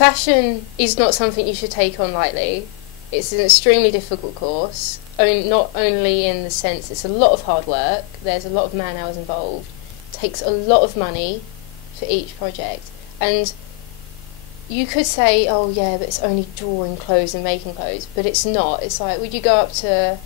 Fashion is not something you should take on lightly. It's an extremely difficult course, not only in the sense it's a lot of hard work, there's a lot of man hours involved, it takes a lot of money for each project, and you could say, oh yeah, but it's only drawing clothes and making clothes, but it's not. It's like, would you go up to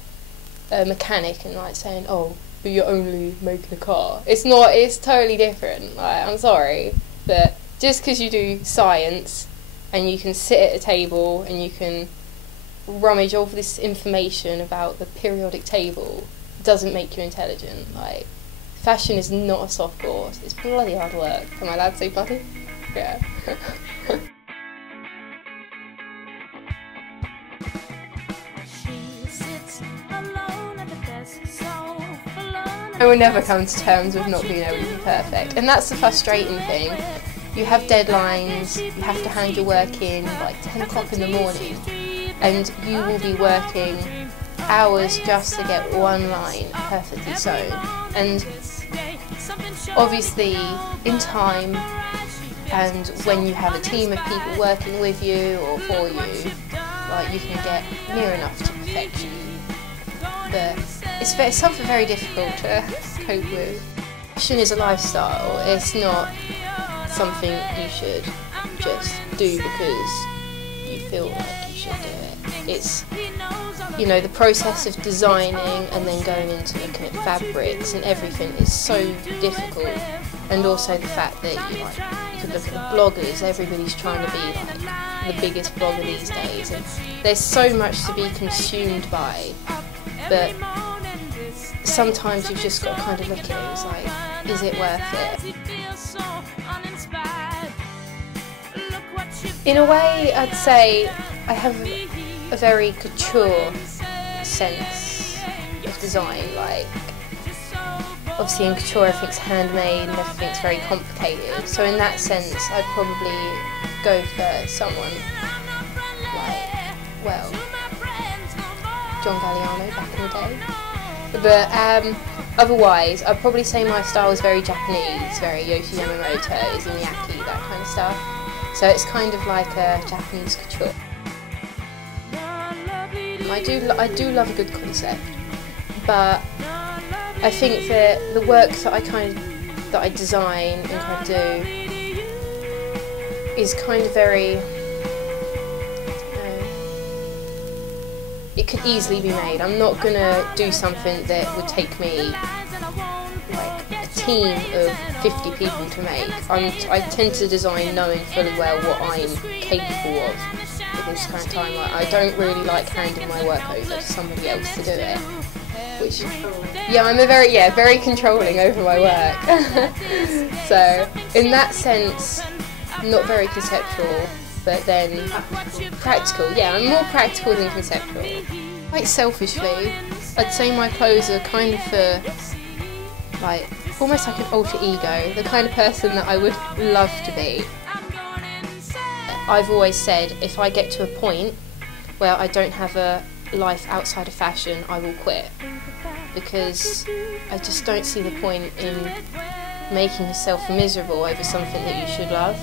a mechanic and like saying, oh, but you're only making a car? It's not, it's totally different. Like, I'm sorry, but just because you do science and you can sit at a table and you can rummage all this information about the periodic table doesn't make you intelligent. Like, fashion is not a soft course, it's bloody hard work. Can my lad say bloody? Yeah. I will never come to terms with not being able to be perfect, and that's the frustrating thing. You have deadlines, you have to hand your work in like 10 o'clock in the morning, and you will be working hours just to get one line perfectly sewn. And obviously in time, and when you have a team of people working with you or for you, like, you can get near enough to perfection. But it's something very difficult to cope with. Fashion is a lifestyle, it's not something you should just do because you feel like you should do it. It's, you know, the process of designing and then going into looking at fabrics and everything is so difficult, and also the fact that you could look at the bloggers, everybody's trying to be like the biggest blogger these days, and there's so much to be consumed by, but sometimes you've just got to kind of look at it, it's like, is it worth it? In a way, I'd say I have a very couture sense of design. Like, obviously in couture everything's handmade and everything's very complicated, so in that sense I'd probably go for someone like, well, John Galliano back in the day. But otherwise I'd probably say my style is very Japanese, very Yoshi Yamamoto, Izumiyaki, that kind of stuff. So it's kind of like a Japanese couture. I do love a good concept, but I think that the work that I design and kind of do is kind of very, it could easily be made. I'm not going to do something that would take me like a team of 50 people to make. I tend to design knowing fully well what I'm capable of at this current time. Like, I don't really like handing my work over to somebody else to do it. Which, yeah, I'm very controlling over my work. So in that sense, not very conceptual, but then practical. Yeah, I'm more practical than conceptual. Quite selfishly, I'd say my clothes are kind of for, like, almost like an alter ego, the kind of person that I would love to be. I've always said, if I get to a point where I don't have a life outside of fashion, I will quit, because I just don't see the point in making yourself miserable over something that you should love.